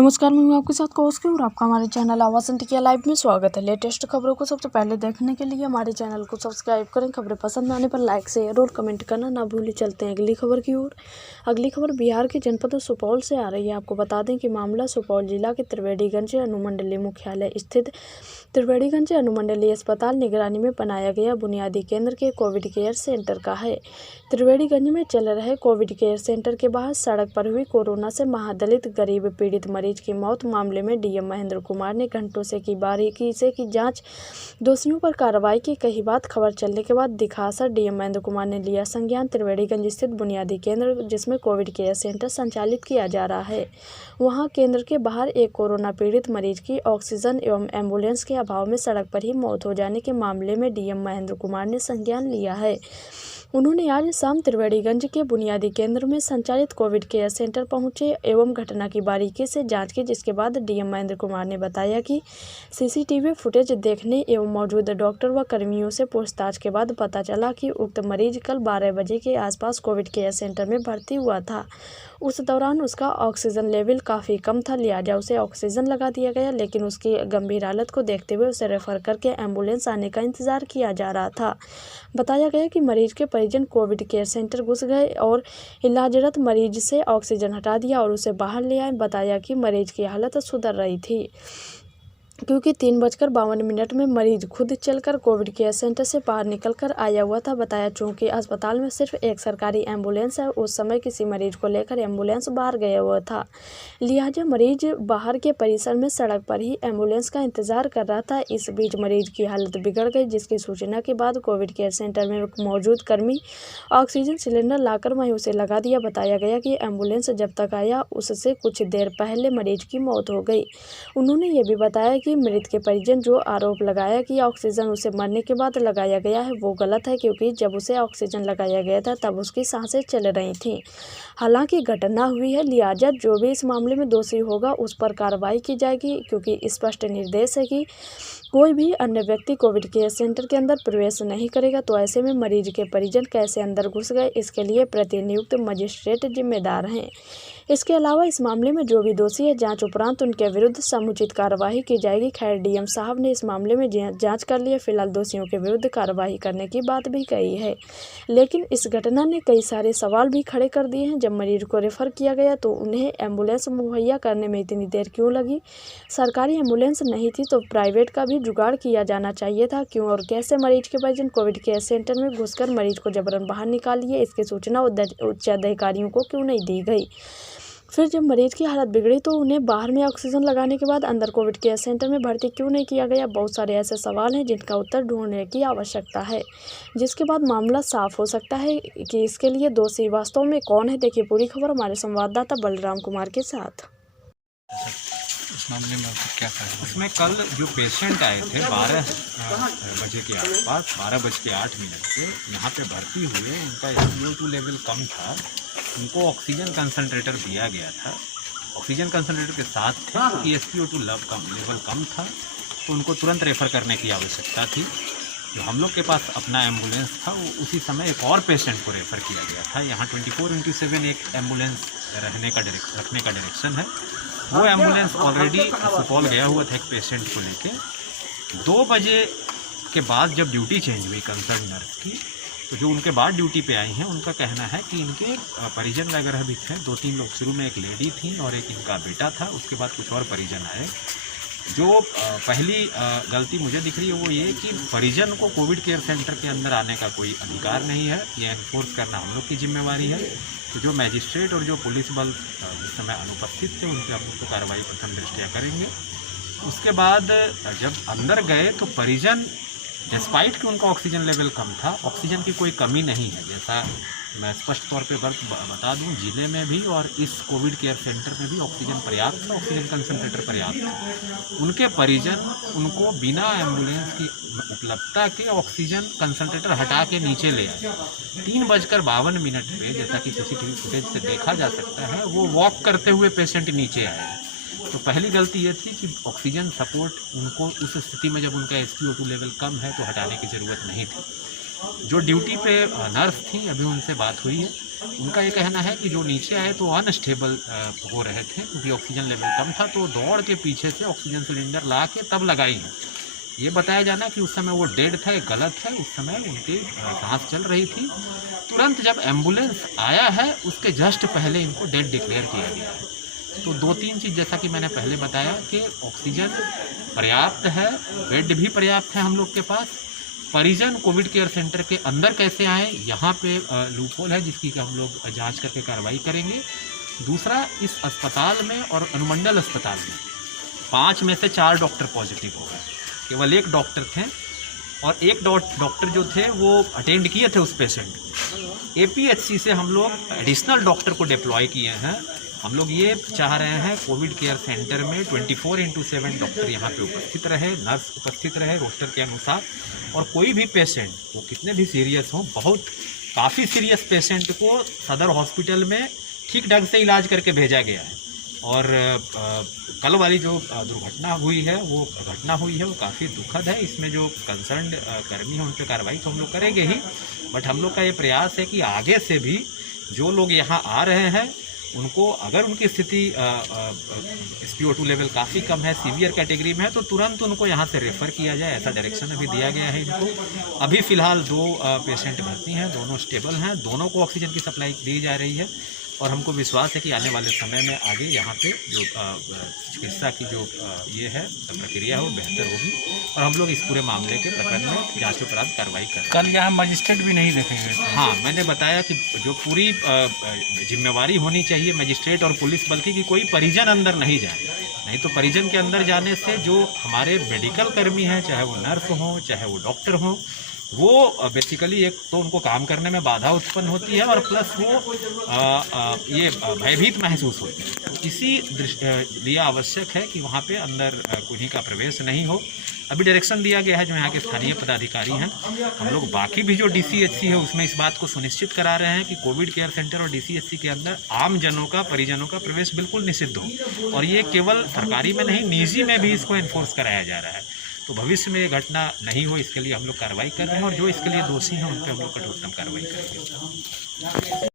नमस्कार, मैं हूं आपके साथ कौशकी और आपका हमारे चैनल आवाज़ इंडिया लाइव में स्वागत है। लेटेस्ट खबरों को सबसे पहले देखने के लिए हमारे चैनल को सब्सक्राइब करें। खबरें पसंद आने पर लाइक शेयर और कमेंट करना ना भूलें। चलते हैं अगली खबर की ओर। अगली खबर बिहार के जनपद सुपौल से आ रही है। आपको बता दें कि मामला सुपौल जिला के त्रिवेणीगंज अनुमंडलीय मुख्यालय स्थित त्रिवेणीगंज अनुमंडलीय अस्पताल निगरानी में बनाया गया बुनियादी केंद्र के कोविड केयर सेंटर का है। त्रिवेणीगंज में चल रहे कोविड केयर सेंटर के बाहर सड़क पर हुई कोरोना से महादलित गरीब पीड़ित मरीज की मौत मामले में डीएम महेंद्र कुमार ने घंटों से की बारीकी से की जांच, दोषियों पर कार्रवाई की। कई बात खबर चलने के बाद दिखाकर डीएम महेंद्र कुमार ने लिया संज्ञान। त्रिवेणीगंज स्थित बुनियादी केंद्र जिसमें कोविड केयर सेंटर संचालित किया जा रहा है, वहां केंद्र के बाहर एक कोरोना पीड़ित मरीज की ऑक्सीजन एवं एम्बुलेंस के अभाव में सड़क पर ही मौत हो जाने के मामले में डीएम महेंद्र कुमार ने संज्ञान लिया है। उन्होंने आज शाम त्रिवेणीगंज के बुनियादी केंद्र में संचालित कोविड केयर सेंटर पहुंचे एवं घटना की बारीकी से जांच की, जिसके बाद डीएम महेंद्र कुमार ने बताया कि सीसीटीवी फुटेज देखने एवं मौजूद डॉक्टर व कर्मियों से पूछताछ के बाद पता चला कि उक्त मरीज कल 12 बजे के आसपास कोविड केयर सेंटर में भर्ती हुआ था। उस दौरान उसका ऑक्सीजन लेवल काफ़ी कम था, लिहाजा उसे ऑक्सीजन लगा दिया गया, लेकिन उसकी गंभीर हालत को देखते हुए उसे रेफर करके एम्बुलेंस आने का इंतजार किया जा रहा था। बताया गया कि मरीज के परिजन कोविड केयर सेंटर घुस गए और इलाजरत मरीज से ऑक्सीजन हटा दिया और उसे बाहर ले आए। बताया कि मरीज की हालत सुधर रही थी, क्योंकि 3:52 में मरीज खुद चलकर कोविड केयर सेंटर से बाहर निकलकर आया हुआ था। बताया चूंकि अस्पताल में सिर्फ एक सरकारी एम्बुलेंस है, उस समय किसी मरीज को लेकर एम्बुलेंस बाहर गया हुआ था, लिहाजा मरीज बाहर के परिसर में सड़क पर ही एम्बुलेंस का इंतजार कर रहा था। इस बीच मरीज की हालत बिगड़ गई, जिसकी सूचना के बाद कोविड केयर सेंटर में मौजूद कर्मी ऑक्सीजन सिलेंडर लाकर वहीं उसे लगा दिया। बताया गया कि एम्बुलेंस जब तक आया उससे कुछ देर पहले मरीज की मौत हो गई। उन्होंने ये भी बताया कि मृत के परिजन जो आरोप लगाया कि ऑक्सीजन उसे मरने के बाद लगाया गया है, वो गलत है, क्योंकि जब उसे ऑक्सीजन लगाया गया था तब उसकी सांसें चल रही थीं। हालांकि घटना हुई है, लिहाजा जो भी इस मामले में दोषी होगा उस पर कार्रवाई की जाएगी, क्योंकि स्पष्ट निर्देश है कि कोई भी अन्य व्यक्ति कोविड केयर सेंटर के अंदर प्रवेश नहीं करेगा। तो ऐसे में मरीज के परिजन कैसे अंदर घुस गए, इसके लिए प्रतिनियुक्त मजिस्ट्रेट जिम्मेदार हैं। इसके अलावा इस मामले में जो भी दोषी है, जांच उपरांत उनके विरुद्ध समुचित कार्रवाई की जाएगी। खैर, डीएम साहब ने इस मामले में जांच कर ली है। फिलहाल दोषियों के विरुद्ध कार्रवाई करने की बात भी कही है, लेकिन इस घटना ने कई सारे सवाल भी खड़े कर दिए हैं। जब मरीज को रेफर किया गया तो उन्हें एम्बुलेंस मुहैया करने में इतनी देर क्यों लगी? सरकारी एम्बुलेंस नहीं थी तो प्राइवेट का भी जुगाड़ किया जाना चाहिए था। क्यों और कैसे मरीज के परिजन कोविड केयर सेंटर में घुसकर मरीज को जबरन बाहर निकालिए, इसकी सूचना उच्च अधिकारियों को क्यों नहीं दी गई? फिर जब मरीज की हालत बिगड़ी तो उन्हें बाहर में ऑक्सीजन लगाने के बाद अंदर कोविड केयर सेंटर में भर्ती क्यों नहीं किया गया? बहुत सारे ऐसे सवाल हैं जिनका उत्तर ढूंढने की आवश्यकता है, जिसके बाद मामला साफ हो सकता है कि इसके लिए दोषी वास्तव में कौन है। देखिए पूरी खबर हमारे संवाददाता बलराम कुमार के साथ। इस मामले में क्या करें? इसमें कल जो पेशेंट आए थे 12 बजे के आसपास, 12:08 पे यहाँ पे भर्ती हुए, उनका SpO2 लेवल कम था, उनको ऑक्सीजन कंसनट्रेटर दिया गया था। ऑक्सीजन कंसनट्रेटर के साथ थे क्योंकि SpO2 लेवल कम था, तो उनको तुरंत रेफ़र करने की आवश्यकता थी। जो हम लोग के पास अपना एम्बुलेंस था, वो उसी समय एक और पेशेंट को रेफ़र किया गया था। यहाँ 24/7 एक एम्बुलेंस रखने का डायरेक्शन है। वो एम्बुलेंस ऑलरेडी सुपौल गया हुआ था एक पेशेंट को लेके। 2 बजे के बाद जब ड्यूटी चेंज हुई कंसर्न नर्स की, तो जो उनके बाद ड्यूटी पे आई हैं उनका कहना है कि इनके परिजन वगैरह भी थे। 2-3 लोग, शुरू में एक लेडी थी और एक इनका बेटा था, उसके बाद कुछ और परिजन आए। जो पहली गलती मुझे दिख रही है वो ये कि परिजन को कोविड केयर सेंटर के अंदर आने का कोई अधिकार नहीं है, ये एनफोर्स करना हम लोग की जिम्मेवारी है। तो जो मैजिस्ट्रेट और जो पुलिस बल इस समय अनुपस्थित थे, उन पर हम लोग तो कार्रवाई प्रथम दृष्टया करेंगे। उसके बाद जब अंदर गए तो परिजन, डिस्पाइट कि उनका ऑक्सीजन लेवल कम था, ऑक्सीजन की कोई कमी नहीं है। जैसा मैं स्पष्ट तौर पे बता दूं, जिले में भी और इस कोविड केयर सेंटर में भी ऑक्सीजन पर्याप्त था, ऑक्सीजन कंसनट्रेटर पर्याप्त था। उनके परिजन उनको बिना एम्बुलेंस की उपलब्धता के ऑक्सीजन कंसनट्रेटर हटा के नीचे ले आए। 3:52 पे, जैसा कि सीसीटीवी फुटेज से देखा जा सकता है, वो वॉक करते हुए पेशेंट नीचे आए। तो पहली गलती ये थी कि ऑक्सीजन सपोर्ट उनको उस स्थिति में, जब उनका SpO2 लेवल कम है, तो हटाने की ज़रूरत नहीं थी। जो ड्यूटी पे नर्स थी, अभी उनसे बात हुई है, उनका ये कहना है कि जो नीचे आए तो अनस्टेबल हो रहे थे क्योंकि ऑक्सीजन लेवल कम था, तो दौड़ के पीछे से ऑक्सीजन सिलेंडर ला के तब लगाई है। ये बताया जाना कि उस समय वो डेड था, ये गलत है। उस समय उनकी सांस चल रही थी। तुरंत जब एम्बुलेंस आया है उसके जस्ट पहले इनको डेड डिक्लेयर किया गया है। तो 2-3 चीज़ जैसा कि मैंने पहले बताया कि ऑक्सीजन पर्याप्त है, बेड भी पर्याप्त है हम लोग के पास। परिजन कोविड केयर सेंटर के अंदर कैसे आए, यहाँ पे लूप होल है जिसकी हम लोग जांच करके कार्रवाई करेंगे। दूसरा, इस अस्पताल में और अनुमंडल अस्पताल में 5 में से 4 डॉक्टर पॉजिटिव हो गए। केवल 1 डॉक्टर थे और 1 डॉक्टर जो थे वो अटेंड किए थे उस पेशेंट को। APHC से हम लोग एडिशनल डॉक्टर को डिप्लॉय किए हैं। हम लोग ये चाह रहे हैं कोविड केयर सेंटर में 24/7 डॉक्टर यहाँ पे उपस्थित रहे, नर्स उपस्थित रहे रोस्टर के अनुसार। और कोई भी पेशेंट, वो कितने भी सीरियस हों, काफ़ी सीरियस पेशेंट को सदर हॉस्पिटल में ठीक ढंग से इलाज करके भेजा गया है। और कल वाली जो दुर्घटना हुई है, वो काफ़ी दुखद है। इसमें जो कंसर्न कर्मी हैं उन पर कार्रवाई तो हम लोग करेंगे ही, बट हम लोग का ये प्रयास है कि आगे से भी जो लोग यहाँ आ रहे हैं उनको, अगर उनकी स्थिति SpO2 लेवल काफ़ी कम है, सीवियर कैटेगरी में है, तो तुरंत उनको यहाँ से रेफ़र किया जाए। ऐसा डायरेक्शन अभी दिया गया है इनको। अभी फ़िलहाल 2 पेशेंट भर्ती हैं, दोनों स्टेबल हैं, दोनों को ऑक्सीजन की सप्लाई दी जा रही है। और हमको विश्वास है कि आने वाले समय में आगे यहाँ पे जो चिकित्सा की जो ये है प्रक्रिया है वो बेहतर होगी। और हम लोग इस पूरे मामले के प्रकरण में जांच उपरांत कार्रवाई करें। कल यहाँ मजिस्ट्रेट भी नहीं देखेंगे? हाँ, मैंने बताया कि जो पूरी जिम्मेवारी होनी चाहिए मजिस्ट्रेट और पुलिस बल की, कि कोई परिजन अंदर नहीं जाए। नहीं तो परिजन के अंदर जाने से जो हमारे मेडिकल कर्मी हैं, चाहे वो नर्स हों चाहे वो डॉक्टर हों, वो बेसिकली एक तो उनको काम करने में बाधा उत्पन्न होती है और प्लस वो ये भयभीत महसूस होती है। तो इसी लिए आवश्यक है कि वहाँ पे अंदर किन्हीं का प्रवेश नहीं हो। अभी डायरेक्शन दिया गया है जो यहाँ के स्थानीय पदाधिकारी हैं। हम लोग बाकी भी जो DCHC है उसमें इस बात को सुनिश्चित करा रहे हैं कि कोविड केयर सेंटर और DCHC के अंदर आम जनों का, परिजनों का प्रवेश बिल्कुल निषिद्ध हो। और ये केवल सरकारी में नहीं, निजी में भी इसको एनफोर्स कराया जा रहा है। तो भविष्य में ये घटना नहीं हो, इसके लिए हम लोग कार्रवाई कर रहे हैं और जो इसके लिए दोषी हैं उन पर हम लोग कठोरतम कार्रवाई करेंगे।